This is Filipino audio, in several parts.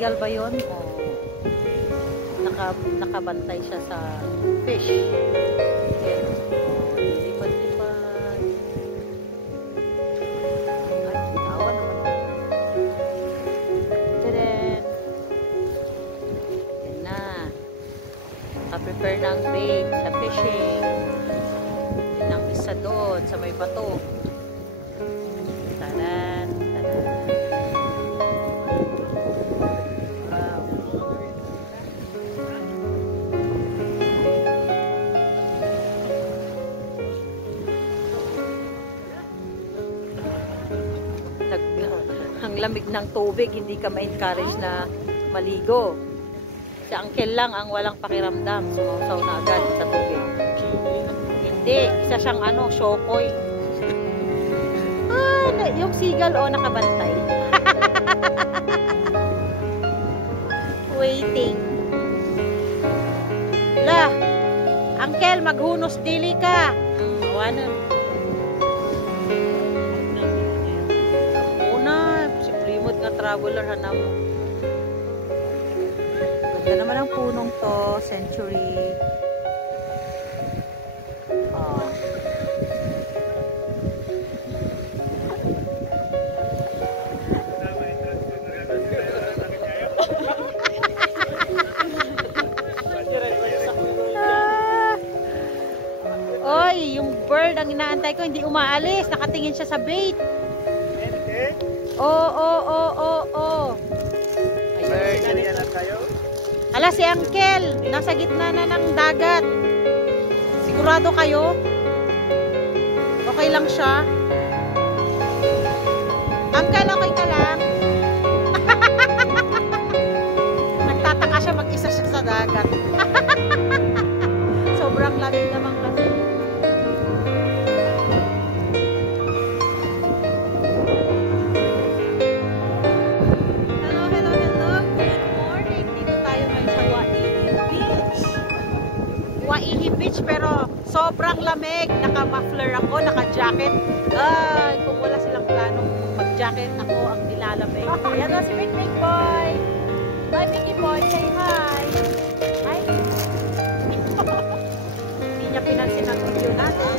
Seagull ba yun? O nakabantay siya sa fish. Ayan. Lipad-lipad. Ay, tawa naman. Tadaan! Ayan na. Naka-prepare ng bait sa fishing. Yun ang isa doon sa may bato. Tadan! Tadan! Ang lamig ng tubig, hindi ka ma-encourage na maligo. Si Uncle lang ang walang pakiramdam, sumausaw na agad sa tubig. Hindi, isa siyang shokoy. Yung seagull nakabantay. Waiting. La, Uncle, maghunos dili ka. Awanan. Traveler hanam. Ganda naman ang punong to, century. Oy, yung bird ang inaantay ko hindi umaalis, nakatingin siya sa bait. Oh. Ayun. Ala, si Uncle, nasa gitna na ng dagat. Sigurado kayo? Okay lang siya? Uncle, okay ka lang? Nagtataka siya, mag-isa siya sa dagat. Sobrang lamig namang lamig. Pero sobrang lamig, naka-muffler ako, naka-jacket. Kung wala silang planong mag-jacket, ako ang nilalamig. Ayan na si Picnic Boy. Bye, Picnic Boy. Say hi. Hi. Hindi niya pinansin ang video natin.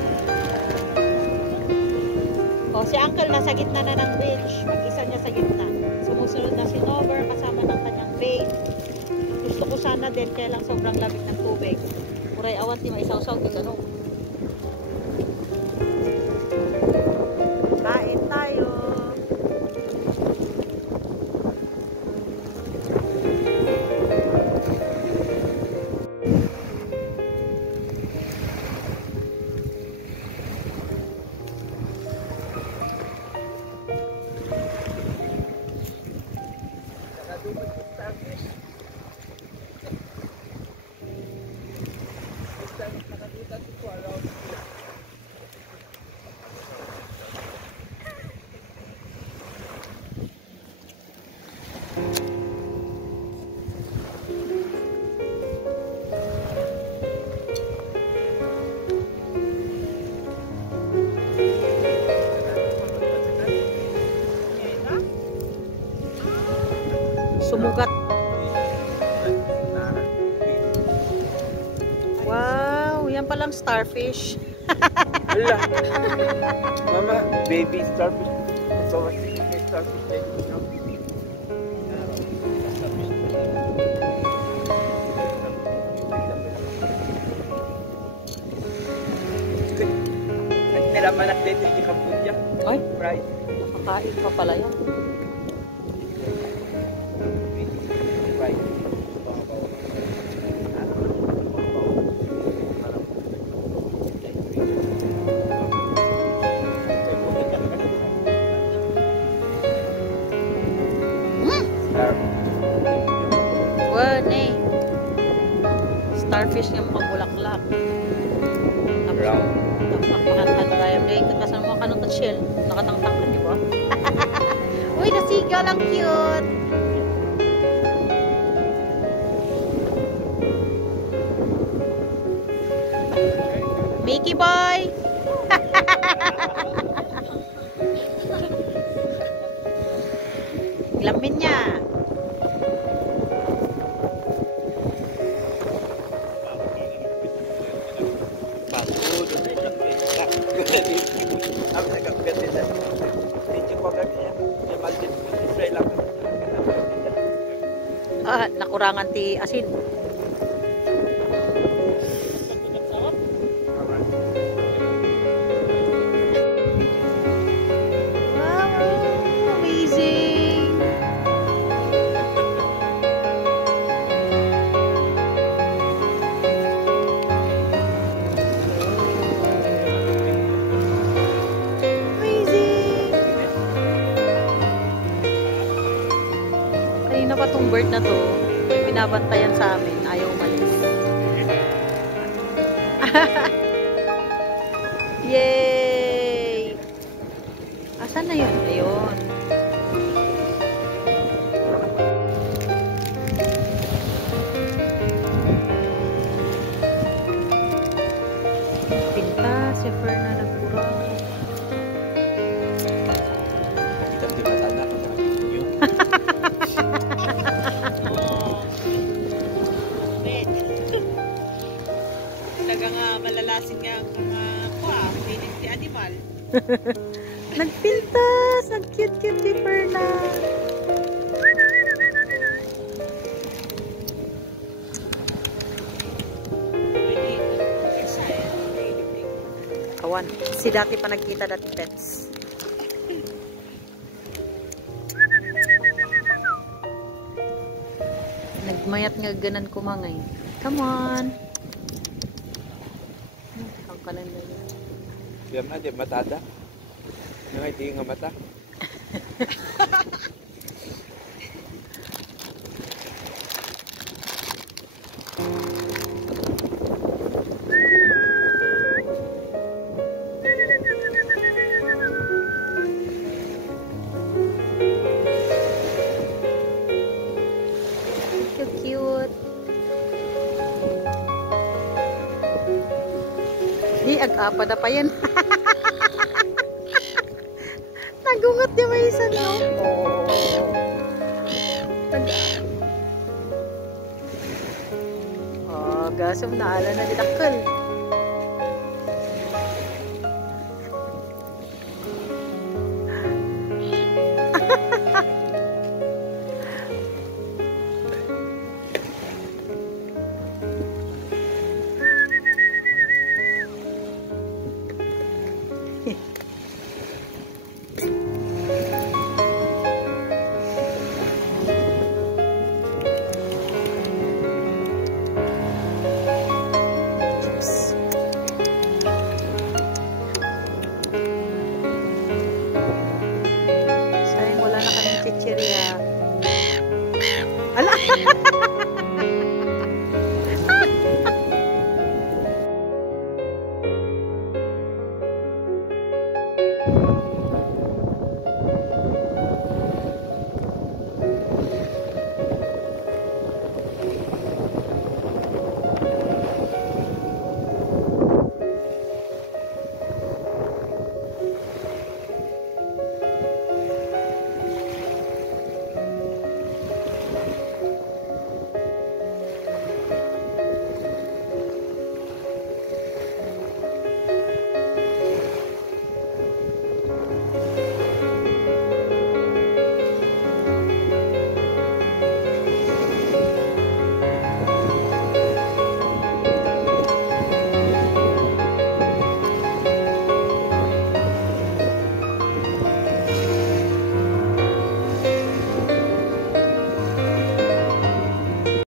Si Uncle nasa gitna na ng beach. Mag-isa niya sa gitna. Sumusunod na si Nover kasama ng kanyang bait. Gusto ko sana din, kaya lang sobrang lamig ng tubig. Muray awan ti maisaw-saw ti ano. Kain tayo. Sumugat. Wow, yan palang starfish. Hala. Mama, baby starfish. So what's the starfish? Nagmamanak dito yung kamputya. Ay, right? Nakakain pa pala yan. Starfish nga mukhang bulaklak. Brown. Nakapakatan tayo. Dahil kasama mo kanong shell. Nakatangtang na, di ba? Uy, the seagull, ang cute! Mickey boy! Lamin niya. nakurangan ti asin. Wow, amazing. Amazing. Kanina pa tong bird na to, binabantayan sa amin, ayaw umalis. Yay! Asan na yun? Ayun. Pinta, si Ferna nagkurang. Kita di mata na ka sa yung. Talaga nga malalasin nga ang mga pilit si animal. Nagpintas! Nag-cute-cute si Ferna. Kawan. Si dati pa nagkita dati pets. Nagmayat nga ganan kumangay. Come on. Ang kanan na yun. Diyan na, di matada. Nga hindi nga mata. Cute. Di, ag-apa na pa yan. Nagungot niya may isa, no? Oh, gasam na ala na dinakal.